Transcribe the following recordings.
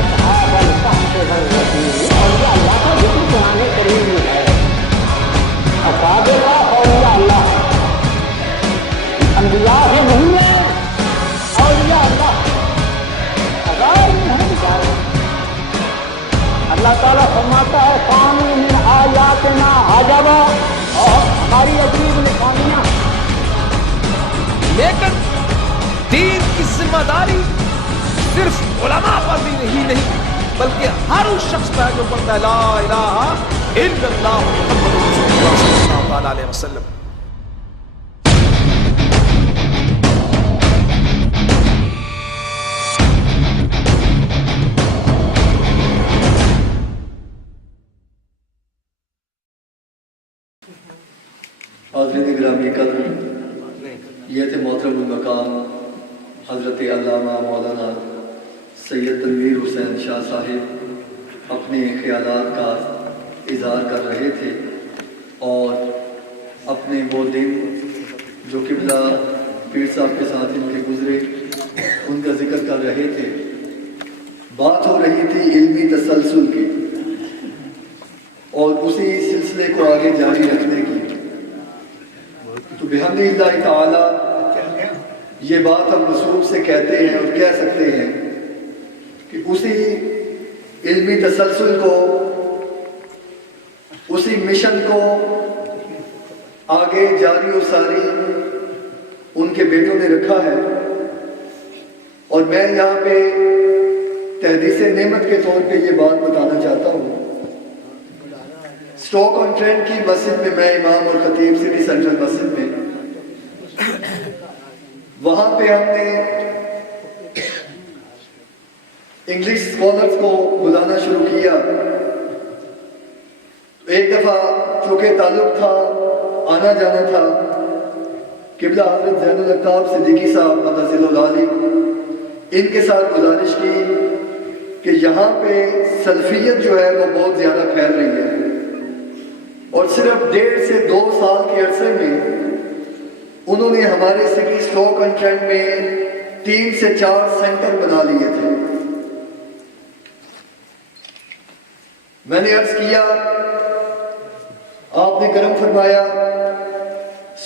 أصحاب الكهف والرقيم أولياء الله کا ذکر قرآن کریم میں ہے. اصحاب الکہف اولیاء اللہ انبیاء بھی نہیں ہیں, اولیاء اللہ غیر میں ہیں بیچارے. اللہ تعالیٰ فرماتا ہے فَانُوا مِنْ آیَاتِنَا عَجَبًا, اور ہماری عجیب نشانیاں. لیکن دین کی ذمہ داری صرف علماء پر بھی نہیں بلکہ ہر اس شخص پر جو پڑھتا ہے لا الہ الا اللہ محمد رسول اللہ صلی اللہ تعالی علیہ وسلم. حاضرین گرامی قدر, یہ تھے محترم المقام حضرت علامہ مولانا سید تنویر حسین شاہ صاحب اپنے خیالات کا اظہار کر رہے تھے اور اپنے وہ دن جو قبلہ پیر صاحب کے ساتھ ان کے گزرے ان کا ذکر کر رہے تھے. بات ہو رہی تھی علمی تسلسل کی اور اسی سلسلے کو آگے جاری رکھنے کی. تو بحمد اللہ تعالی یہ بات ہم رسول سے کہتے ہیں اور کہہ سکتے ہیں کہ اسی علمی تسلسل کو, اسی مشن کو آگے جاری و ساری ان کے بیٹوں نے رکھا ہے. اور میں یہاں پہ تحدیث نعمت کے طور پہ یہ بات بتانا چاہتا ہوں. اسٹاک آن ٹرینٹ کی مسجد میں میں امام اور خطیب سٹی سینٹرل مسجد میں, وہاں پہ ہم نے انگلش اسکالرس کو بلانا شروع کیا. ایک دفعہ چونکہ تعلق تھا, آنا جانا تھا, قبلہ حضرت زین الالطاف صدیقی صاحب مدثر العالی ان کے ساتھ گزارش کی کہ یہاں پہ سلفیت جو ہے وہ بہت زیادہ پھیل رہی ہے اور صرف 1.5 سے 2 سال کے عرصے میں انہوں نے ہمارے سٹی اسٹاک اینڈ ٹرینڈ میں 3 سے 4 سینٹر بنا لیے تھے. میں نے عرض کیا, آپ نے کرم فرمایا,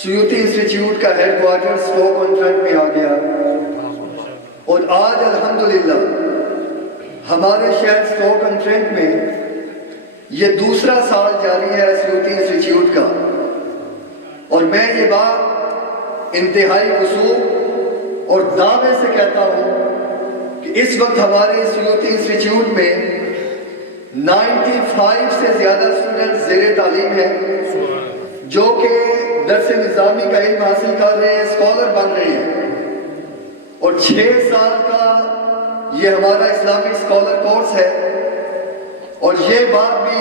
سیوتی انسٹیٹیوٹ کا head quarter stock and trend میں آ گیا اور آج الحمدللہ ہمارے شہر اسٹاک اینڈ ٹرینڈ میں یہ 2سرا سال جاری ہے سیوتی انسٹیٹیوٹ کا. اور میں یہ بات انتہائی وثوق اور دعوے سے کہتا ہوں کہ اس وقت ہمارے سیوتی انسٹیٹیوٹ میں 95 سے زیادہ اسٹوڈنٹ زیر تعلیم ہیں جو کہ درس نظامی کا علم حاصل کر رہے ہیں, اسکالر بن رہے ہیں. اور 6 سال کا یہ ہمارا اسلامی اسکالر کورس ہے. اور یہ بات بھی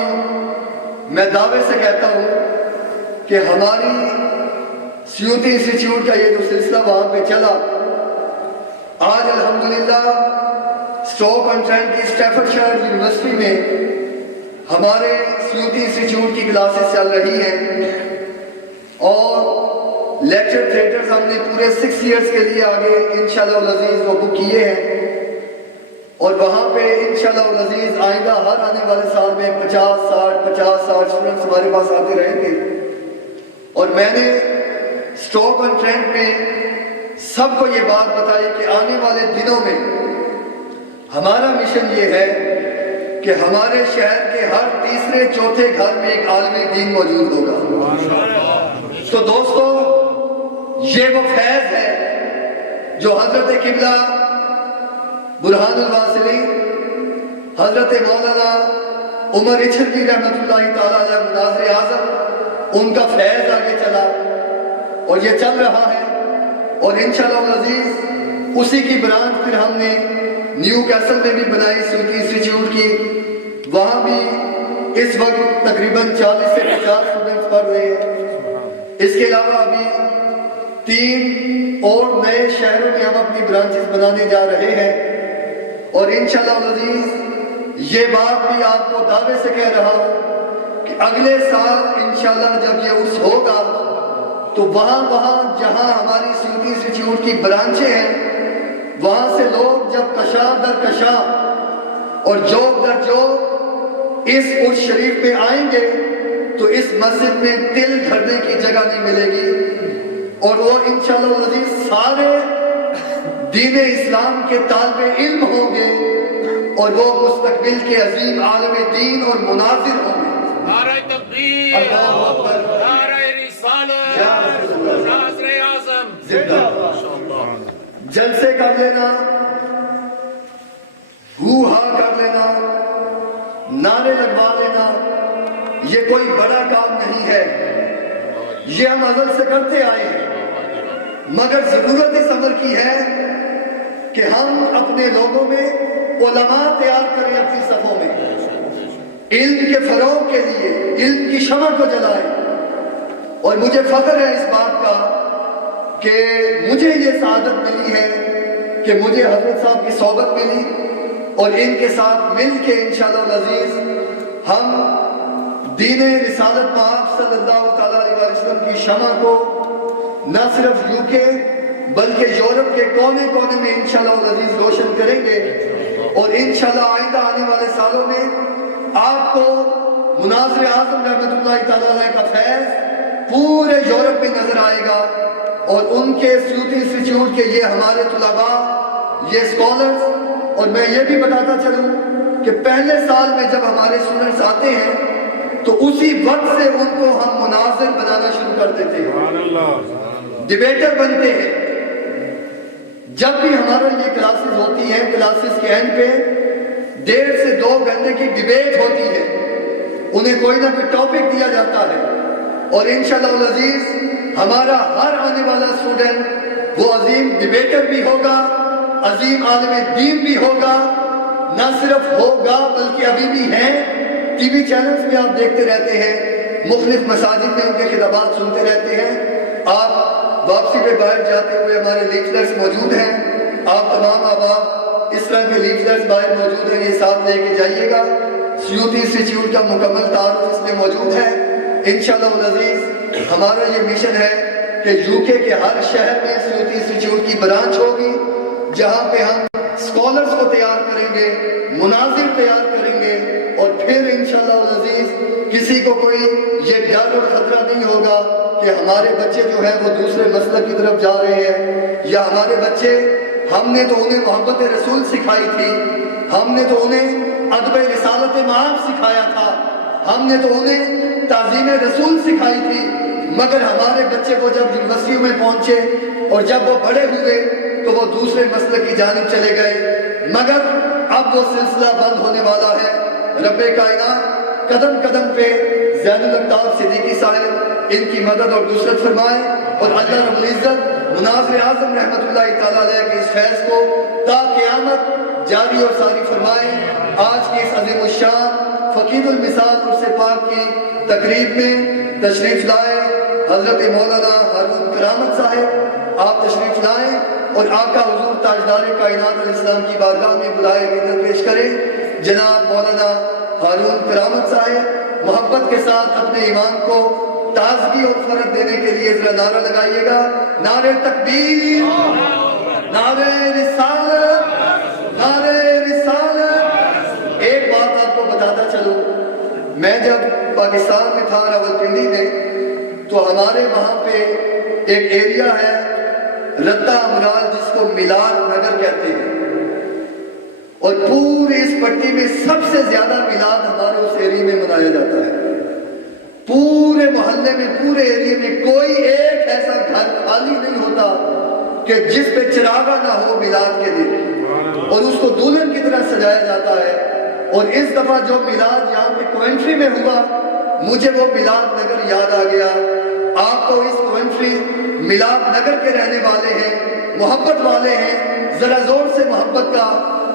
میں دعوے سے کہتا ہوں کہ ہماری سیوتی انسٹیٹیوٹ کا یہ جو سلسلہ وہاں پہ چلا, آج الحمدللہ اسٹاک اینڈ ٹرینڈ کی اسٹیفرڈ شائر یونیورسٹی میں ہمارے سیوتی انسٹیٹیوٹ کی کلاسز چل رہی ہیں اور لیکچر تھیٹرز ہم نے پورے 6 ایئرز کے لیے آگے انشاءاللہ العزیز وہ بک کیے ہیں. اور وہاں پہ انشاءاللہ العزیز آئندہ ہر آنے والے سال میں 50-60 اسٹوڈنٹس ہمارے پاس آتے رہیں گے. اور میں نے اسٹاک اینڈ ٹرینڈ میں سب کو یہ بات بتائی کہ آنے والے دنوں میں ہمارا مشن یہ ہے کہ ہمارے شہر کے ہر 3-4 گھر میں ایک عالم دین موجود ہوگا. تو دوستو, یہ وہ فیض ہے جو حضرت قبلہ برہان الواصلی حضرت مولانا عمر اچھلوی رحمۃ اللہ تعالی علیہ مناظر اعظم ان کا فیض آگے چلا اور یہ چل رہا ہے. اور انشاءاللہ العزیز اسی کی برانچ پھر ہم نے نیو کیسل میں بھی بنائی سیوتی انسٹیٹیوٹ کی. وہاں بھی اس وقت تقریباً 40 سے 50 اسٹوڈنٹس پڑھ رہے ہیں. اس کے علاوہ ابھی 3 اور نئے شہروں میں ہم اپنی برانچز بنانے جا رہے ہیں. اور انشاءاللہ العزیز یہ بات بھی آپ کو دعوے سے کہہ رہا ہوں کہ اگلے سال انشاءاللہ جب یہ اس ہوگا تو وہاں جہاں ہماری سیوتی انسٹیٹیوٹ کی برانچیں ہیں وہاں سے لوگ جب کشا در کشا اور جوب در جوب اس عرس شریف میں آئیں گے تو اس مسجد میں تل دھرنے کی جگہ نہیں ملے گی، اور وہ انشاءاللہ العزیز سارے دین اسلام کے طالب علم ہوں گے اور وہ مستقبل کے عظیم عالم دین اور مناظر ہوں گے۔ نعرہ تکبیر، اللہ اکبر، نعرہ رسالت، ناصر اعظم زندہ جلسے کر لینا، ہو ہا کر لینا، نعرے لگوا لینا، یہ کوئی بڑا کام نہیں ہے، یہ ہم ازل سے کرتے آئے ہیں، مگر ضرورت اس امر کی ہے کہ ہم اپنے لوگوں میں علماء تیار کریں اپنی صفوں میں، علم کے فروغ کے لیے علم کی شمع کو جلائیں۔ اور مجھے فخر ہے اس بات کا کہ مجھے یہ سعادت ملی ہے کہ مجھے حضرت صاحب کی صحبت ملی اور ان کے ساتھ مل کے انشاءاللہ العزیز ہم دین رسالت مآب صلی اللہ تعالیٰ علیہ وسلم کی شمع کو نہ صرف UK بلکہ یورپ کے کونے کونے میں انشاءاللہ العزیز روشن کریں گے، اور انشاءاللہ آئندہ آنے والے سالوں میں آپ کو مناظر اعظم رحمۃ اللہ تعالیٰ علیہ کا فیض پورے یورپ میں نظر آئے گا، اور ان کے سیوطی انسٹیٹیوٹ کے یہ ہمارے طلباء، یہ اسکالرز، اور میں یہ بھی بتاتا چلوں کہ پہلے سال میں جب ہمارے اسٹوڈنٹس آتے ہیں تو اسی وقت سے ان کو ہم مناظر بنانا شروع کر دیتے ہیں، ڈیبیٹر بنتے ہیں۔ جب بھی ہمارا یہ کلاسز ہوتی ہیں، کلاسز کے اینڈ پہ 1.5 سے 2 گھنٹے کی ڈیبیٹ ہوتی ہے، انہیں کوئی نہ کوئی ٹاپک دیا جاتا ہے، اور انشاءاللہ العزیز ہمارا ہر آنے والا اسٹوڈنٹ وہ عظیم ڈیبیٹر بھی ہوگا، عظیم عالم دین بھی ہوگا، نہ صرف ہوگا بلکہ ابھی بھی ہیں، ٹی وی چینلز میں آپ دیکھتے رہتے ہیں، مختلف مساجد میں ان کے خطابات سنتے رہتے ہیں۔ آپ واپسی پہ باہر جاتے ہوئے ہمارے لیفلٹس موجود ہیں، آپ تمام احباب اس طرح کے لیفلٹس باہر موجود ہیں، یہ ساتھ لے کے جائیے گا۔ سیوطی انسٹیٹیوٹ کا مکمل تعارف اس میں موجود ہے۔ انشاءاللہ العزیز ہمارا یہ مشن ہے کہ UK کے ہر شہر میں سیوطی انسٹیٹیوٹ کی برانچ ہوگی، جہاں پہ ہم اسکالرز کو تیار کریں گے، مناظر تیار کریں گے، اور پھر انشاءاللہ العزیز کسی کو کوئی یہ ڈر اور خطرہ نہیں ہوگا کہ ہمارے بچے جو ہیں وہ دوسرے مسلک کی طرف جا رہے ہیں، یا ہمارے بچے ہم نے تو انہیں محبت رسول سکھائی تھی، ہم نے تو انہیں ادب رسالت مآب سکھایا تھا، ہم نے تو انہیں تعظیم رسول سکھائی تھی، مگر ہمارے بچے کو جب یونیورسٹیوں میں پہنچے اور جب وہ بڑے ہوئے تو وہ دوسرے مسلک کی جانب چلے گئے، مگر اب وہ سلسلہ بند ہونے والا ہے۔ رب کائنات قدم قدم پہ زین الابطال صدیقی صاحب ان کی مدد اور نصرت فرمائے، اور اللہ رب العزت مناظر اعظم رحمۃ اللہ تعالیٰ علیہ کے اس فیض کو تا قیامت جاری اور ساری فرمائے۔ آج کی اس عظیم الشان فقید المثال عرس پاک کی تقریب میں تشریف لائے حضرت مولانا ہارون کرامت صاحب، آپ تشریف لائیں اور آقا حضور تاجدار کائنات علیہ السلام کی بارگاہ میں بلائے عقیدت پیش کریں۔ جناب مولانا ہارون کرامت صاحب محبت کے ساتھ اپنے ایمان کو تازگی اور فرق دینے کے لیے ذرا نعرہ لگائیے گا، نعرہ تکبیر، نعرہ رسالت، نعرہ رسالت۔ ایک بات آپ کو بتاتا چلوں، میں جب پاکستان میں تھا راولپنڈی میں، تو ہمارے وہاں پہ ایک ایریا ہے رتا امرال جس کو میلاد نگر کہتے ہیں، اور پوری اس پٹی میں سب سے زیادہ میلاد ہمارے اس ایریا میں منایا جاتا ہے۔ پورے محلے میں، پورے ایریا میں کوئی ایک ایسا گھر خالی نہیں ہوتا کہ جس پہ چراغا نہ ہو میلاد کے دن، اور اس کو دلہن کی طرح سجایا جاتا ہے۔ اور اس دفعہ جو میلاد یہاں پہ کوئنٹری میں ہوا، مجھے وہ میلاد نگر یاد آ گیا۔ آپ تو اس کوئنٹری میلاد نگر کے رہنے والے ہیں، محبت والے ہیں، ذرا زور سے محبت کا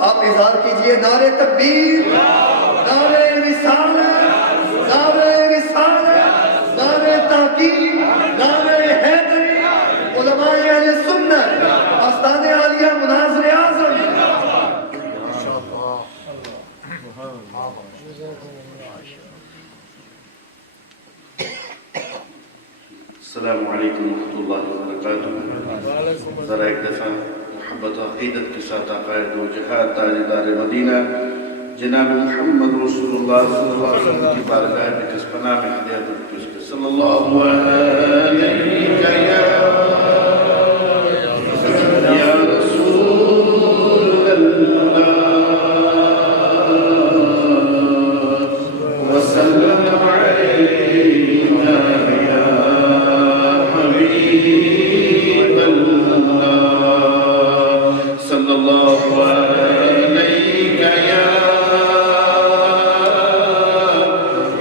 آپ اظہار کیجئے۔ نعرہ تکبیر، نعرہ رسالت، نعرہ رسالت، نعرہ تحقیق، نعرہ حیدری، علماء اہل سنت، آستان عالیہ مناظر اعظم۔ السلام علیکم ورحمۃ اللہ وبرکاتہ۔ ذرا ایک دفعہ محبت عقیدت کے ساتھ عقائد و جہاد تاجدار مدینہ جناب محمد رسول اللہ صلی اللہ علیہ وسلم کی بارگاہ میں جس پناہ میں ہدایت صلی اللہ علیہ یا رسول اللہ وسلم علینا یا حبیب اللہ صلی اللہ علیہ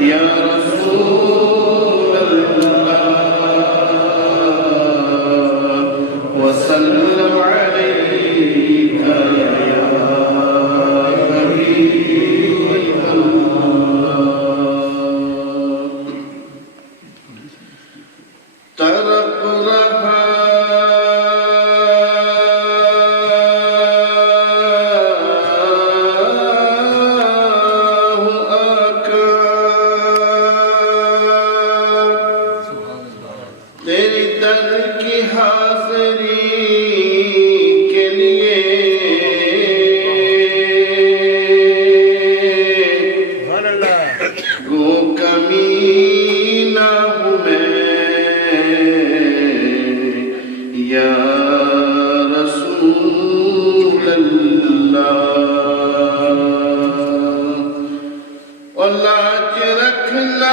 یا رسول اللہ وسلم علیک یا حبیب اللہ تڑپ رہا تیری در کی حاضری کے لیے گو کمی نہ ہوں میں یا رسول اللہ اور لاج رکھنا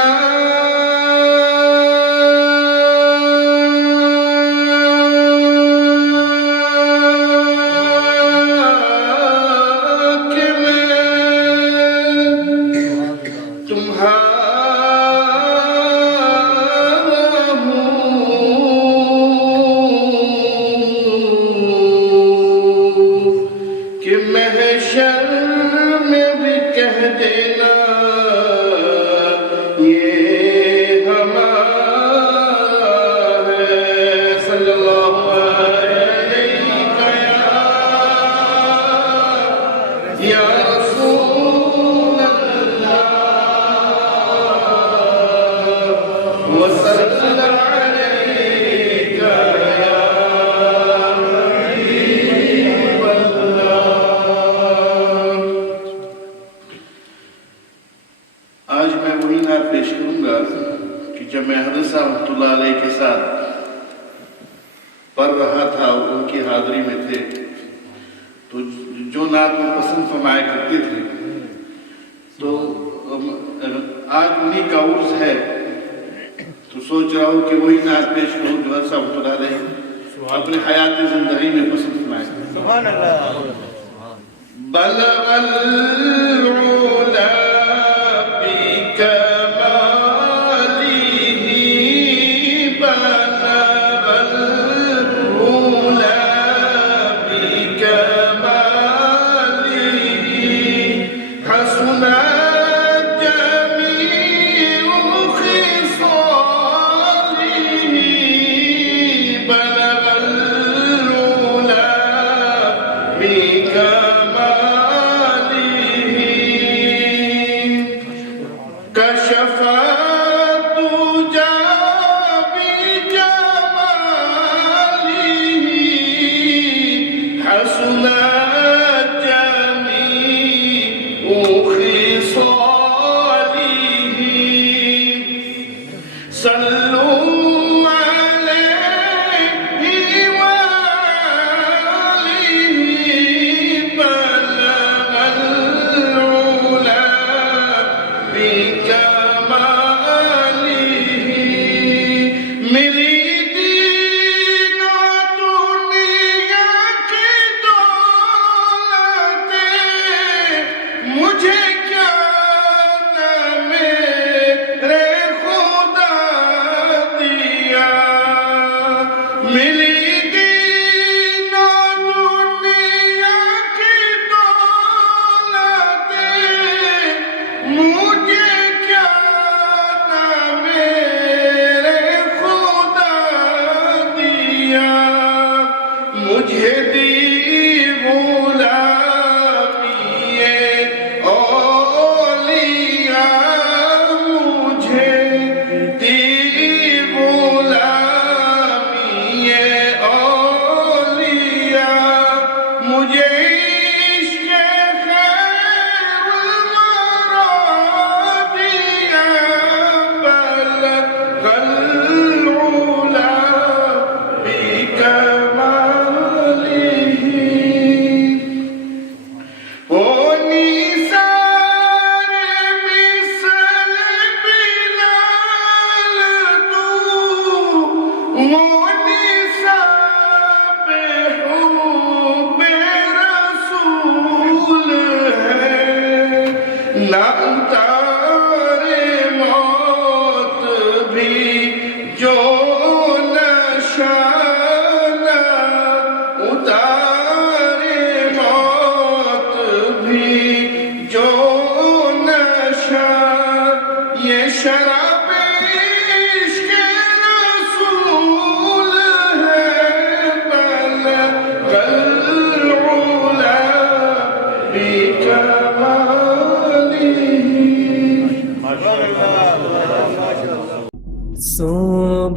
کہ محشر میں بھی کہہ دینا یہ ہمارا ہے صلی اللہ علیہ یا رسول اللہ وسلم علیک یا حبیب اللہ۔ آج میں وہی نعت پیش کروں گا کہ جب میں حضرت صاحب رحمۃ اللہ علیہ کے ساتھ پڑھ رہا تھا ان کی حاضری میں تھے تو جو نعت وہ پسند فرمایا کرتے تھے تو آج انہی کا عرس ہے تو سوچ رہا ہوں کہ وہی نعت پیش کروں جو حضرت صاحب رحمۃ اللہ علیہ اپنے حیات زندگی میں پسند فرمایا۔ سبحان اللہ۔ بلغ العلا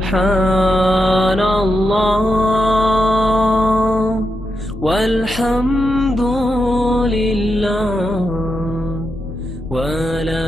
سبحان اللہ والحمد للہ ولا